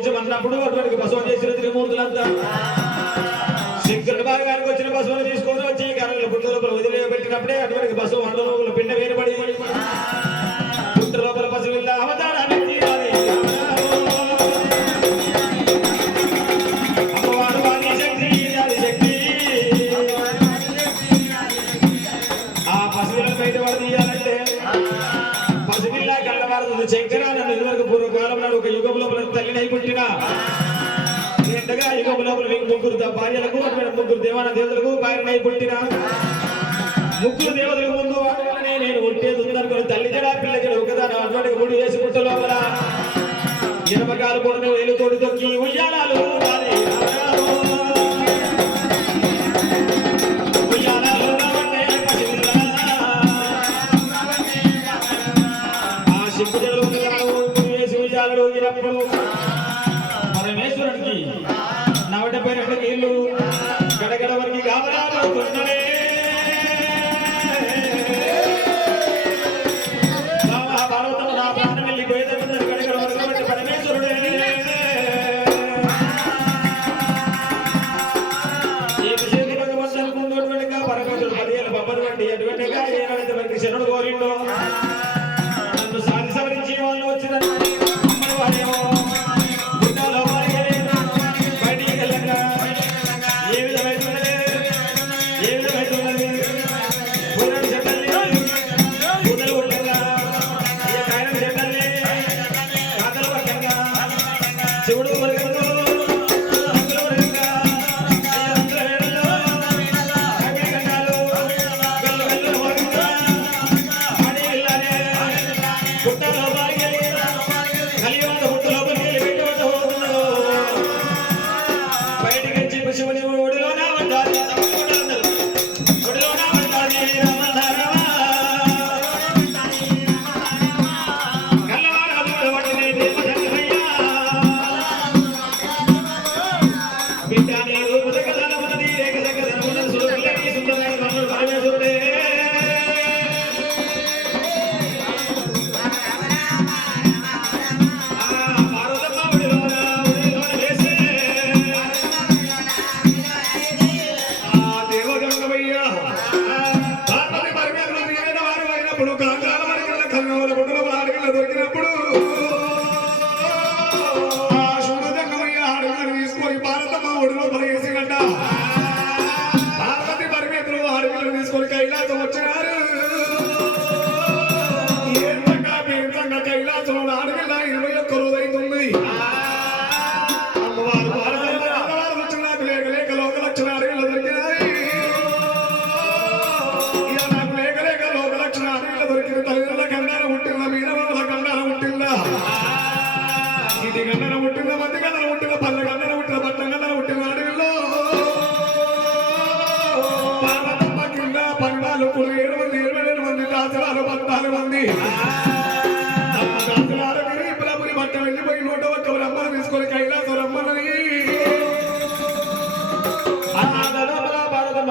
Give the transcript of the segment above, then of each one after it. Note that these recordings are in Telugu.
పూజించమన్నప్పుడు అటువంటి బసవ చేసిన త్రిమూర్తులంతా శంకరుడు భాగానికి వచ్చిన బసవను తీసుకొని వచ్చి కర్రల పుట్ట లోపల వదిలిపెట్టినప్పుడే అటువంటి బసవ మండలంలో పిండ వేరుపడి పుట్ట లోపల పశువుల అవతారాన్ని అమ్మవారు వారి శక్తి శక్తి ఆ పశువులను బయట తీయాలంటే పశువిల్లా కళ్ళవారు శంకరాన్ని ఇదివరకు పూర్వకాలం నాడు ఒక యుగం లోపల తల్లినై పుట్టిన ఎంతగా యుగం లోపల ముగ్గురు భార్యలకు ముగ్గురు దేవాన దేవతలకు భార్యనై పుట్టిన ముగ్గురు దేవతలకు ముందు నేను ఉంటేది ఉందనుకుని తల్లి జడ పిల్ల జడ ఒకదాని అటువంటి ముడి వేసి పుట్ట లోపల ఇరవకాలు పొడిన వేలు తోడి తొక్కి ఉయ్యాలాలు ఆ శింపు జడలు వేసి ఉయ్యాలలు ఊగినప్పుడు పరమేశ్వరుడికి నవటపైన నీళ్లు గడగడ వరకు కావరాడుతున్నాడే భారతం నా ప్రాణం వెళ్ళి పోయేటప్పుడు గడగడ వరకు పరమేశ్వరుడే ఏమిసేది భగవంతు అనుకున్నటువంటి పరమేశ్వరుడు 10 ఏళ్ళ బొబ్బరు వంటి అటువంటిగా ఏనాడైతే మనకి శరణుడు కోరిండో నన్ను సాధి సవరించి వాళ్ళు వచ్చిన వాళ్ళేమో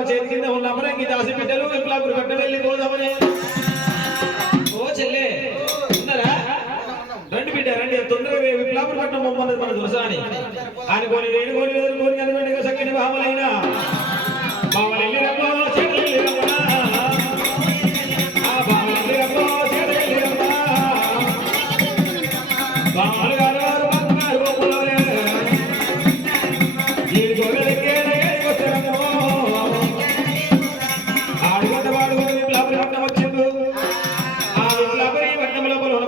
చేతి కింద ఉన్న అమరంగి దాసి బిడ్డలు విప్లాపురి పట్టణం వెళ్ళి పోదామని ఓ చెల్లె ఉన్నారా రండి బిడ్డ రండి తొందరగా విప్లాపురి పట్టణం బొమ్మన్నది మన దురసాని ఆయన కొని వేడి కొని వేదులు కొని అది వెంటగా చక్కని భావలైనా భావలు వెళ్ళి రమ్మో చేతులు వెళ్ళి రమ్మా ఆ భావలు వెళ్ళి రమ్మో చేతులు వెళ్ళి రమ్మా భావలు గారు గారు బంగారు గోపులే ఈ గోగలకే వచ్చారమ్మో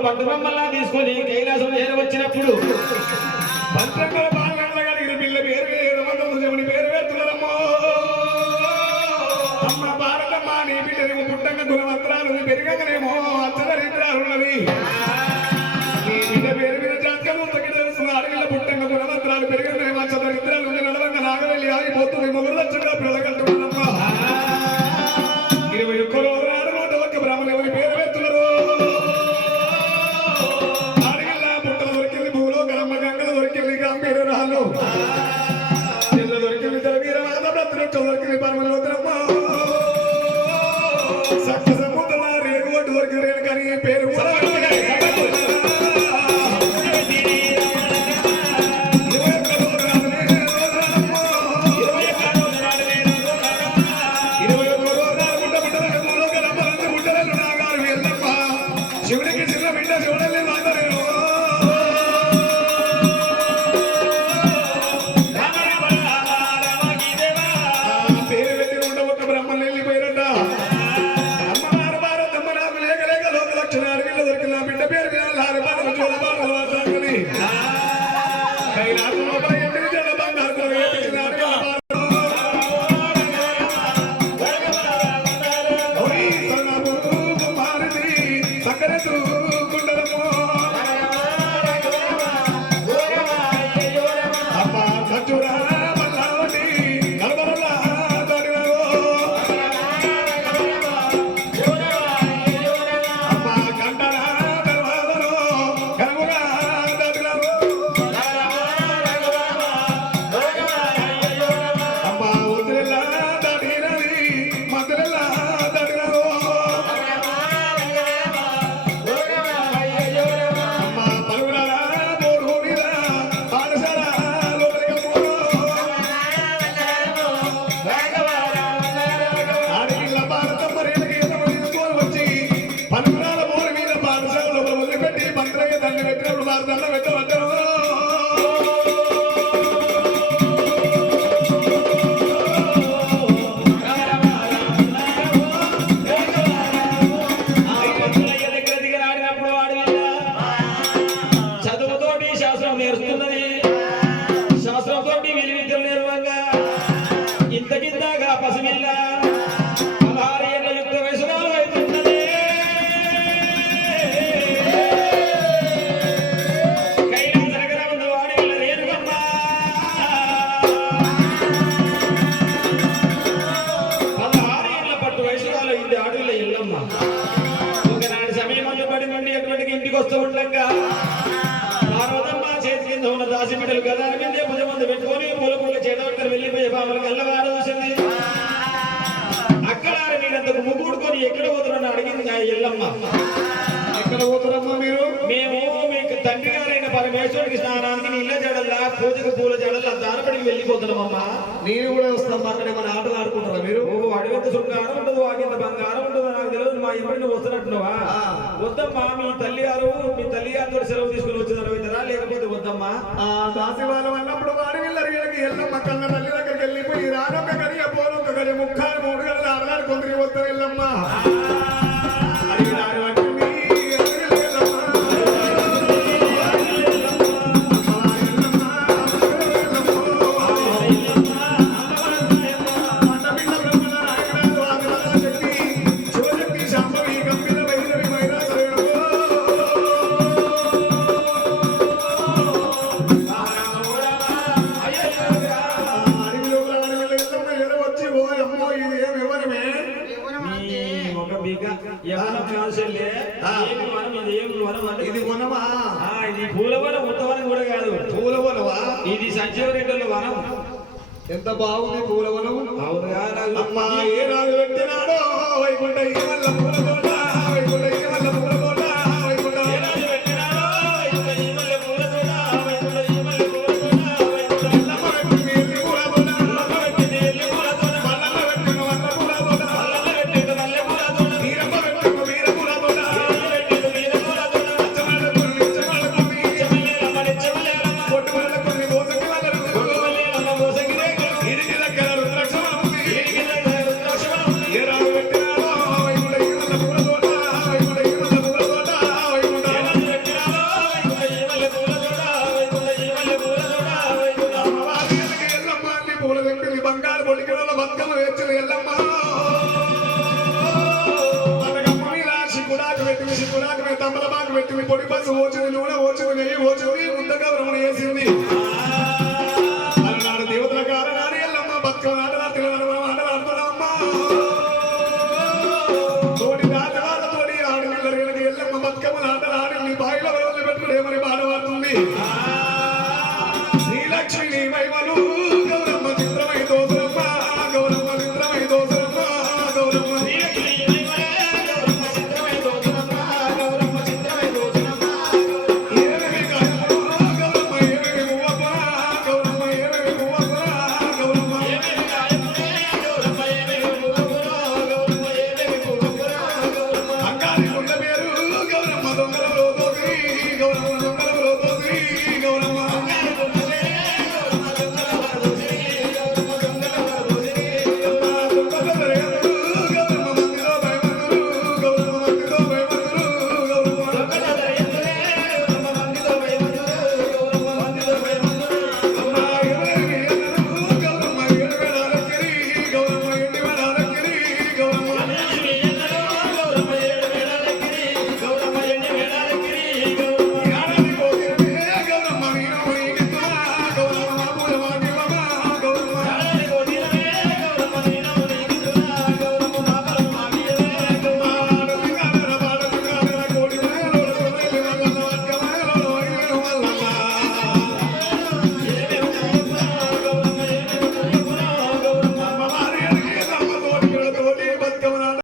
పట్టుబొమ్మల్లా తీసుకొని కైలాసం చేరవచ్చినప్పుడు పంచంగల బాగా కలిగిన పిల్ల పేరు పేరు వేస్తున్నారమ్మో అమ్మ భారతమ్మ నీ బిడ్డని పుట్టంగ గుణవంతరాలు పెరిగనేమో అచ్చదరిద్రాలున్నది నీ బిడ్డ పేరు మీద జాతకం తెలుస్తుంది అడవిలో పుట్టంగ గుణవంతరాలు పెరిగనేమో అచ్చదరిద్రాలు నడవంగా నాగవెళ్ళి ఆగిపోతుంది మొగుడు లక్షగా పిల్లగంటున్నారమ్మా 21 రోజులు ఒక బ్రాహ్మణ ఎవరి పేరు వేస్తున్నారు పేరు రాసిబిడ్డలు గదాని మీద భుజమందు పెట్టుకొని పూల పూల చేదవక్కడ వెళ్ళిపోయే బామలు కళ్ళవారు చూసింది. అక్కడ నేనంతకు ముగ్గుడుకొని ఎక్కడ పోతున్నాను అడిగింది ఆ ఎల్లమ్మ. ఎక్కడ పోతున్నామ్మా మీరు? మేము మీకు తండ్రి గారైన పరమేశ్వరుడికి స్నానానికి నీళ్ళ జడల్లా పూజకు పూల జడల్లా దానపడికి వెళ్ళిపోతున్నామమ్మా. నేను కూడా వస్తాం. అక్కడ ఏమైనా ఆటలు ఆడుకుంటారా మీరు? అడిగంత శృంగారం ఉండదు, ఆగింత బంగారం ఉండదు నాకు తెలియదు. మా ఇంటిని నువ్వు వస్తున్నట్టున్నావా? వద్దమ్మా, మీ తల్లి గారితో సెలవు తీసుకుని వచ్చినారు అవుతారా లేకపోతే వద్దమ్మా. దాసి వాళ్ళు అన్నప్పుడు వాడి వీళ్ళకి ఎల్లమ్మ కన్న తల్లి దగ్గరికి వెళ్ళిపోయి రానొక్క గడియ పోనొక్క గడియ ముఖాలు 3 గంటలు ఆడడానికి కొందరి వస్తాం ఎల్లమ్మ. ఇది వనమా? ఇది పూలవనం, ఉత్తవనం కూడా కాదు. పూలవనమా? ఇది సంజీవరెడ్డి వనం. ఎంత బాగుంది పూలవనం. అవునుగా అమ్మా, ఏ రాజు పెట్టినాడో వైకుంఠ వల్ల పూలతోట, వైకుంఠ వల్ల పూలతోట, వైకుంఠ ఏ రాజు పెట్టినాడో వైకుంఠ పూలతోట, వైకుంఠ పూలతోట, వైకుంఠ ఎల్లమ్మ పెట్టింది ఎల్లి పూలతోట, ఎల్లమ్మ పెట్టింది ఎల్లి పూలతోట, మల్లమ్మ పెట్టింది వల్ల పూలతోట, మల్లమ్మ పెట్టింది మల్లె పూలతోట, వీరమ్మ పెట్టింది వీర పూలతోట, బంగారు బొడికలలో బతుకమ్మ వేర్చలు ఎల్లమ్మ. సిగ్గుడాకు పెట్టింది, సిగ్గుడాకు తమ్మలబాకు పెట్టింది, పొడి బస్సు